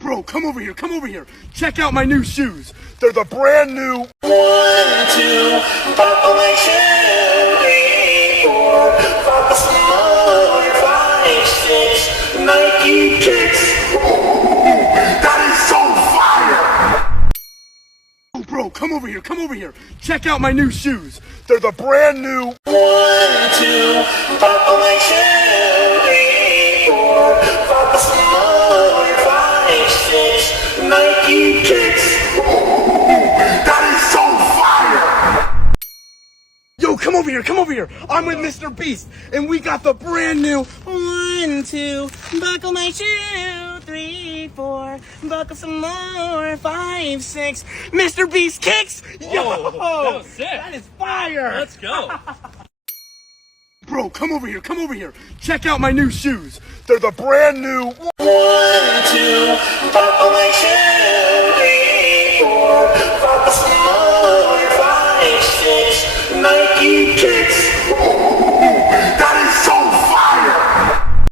Bro, come over here, come over here. Check out my new shoes. They're the brand new 1, 2, buckle my shoe, 3, 4, buckle some more, 5, 6, Nike kicks. That is so fire! Bro, come over here, come over here. Check out my new shoes. They're the brand new 1, 2, buckle my shoe, 3, 4, buckle some more, 5, 6, Nike kicks. That is so fire! Yo, come over here, come over here. I'm with MrBeast, and we got the brand new 1, 2, buckle my shoe, 3, 4, buckle some more, 5, 6, MrBeast kicks. Yo, that was sick. That is fire. Let's go. Bro, come over here, come over here. Check out my new shoes. They're the brand new 1, 2, buckle my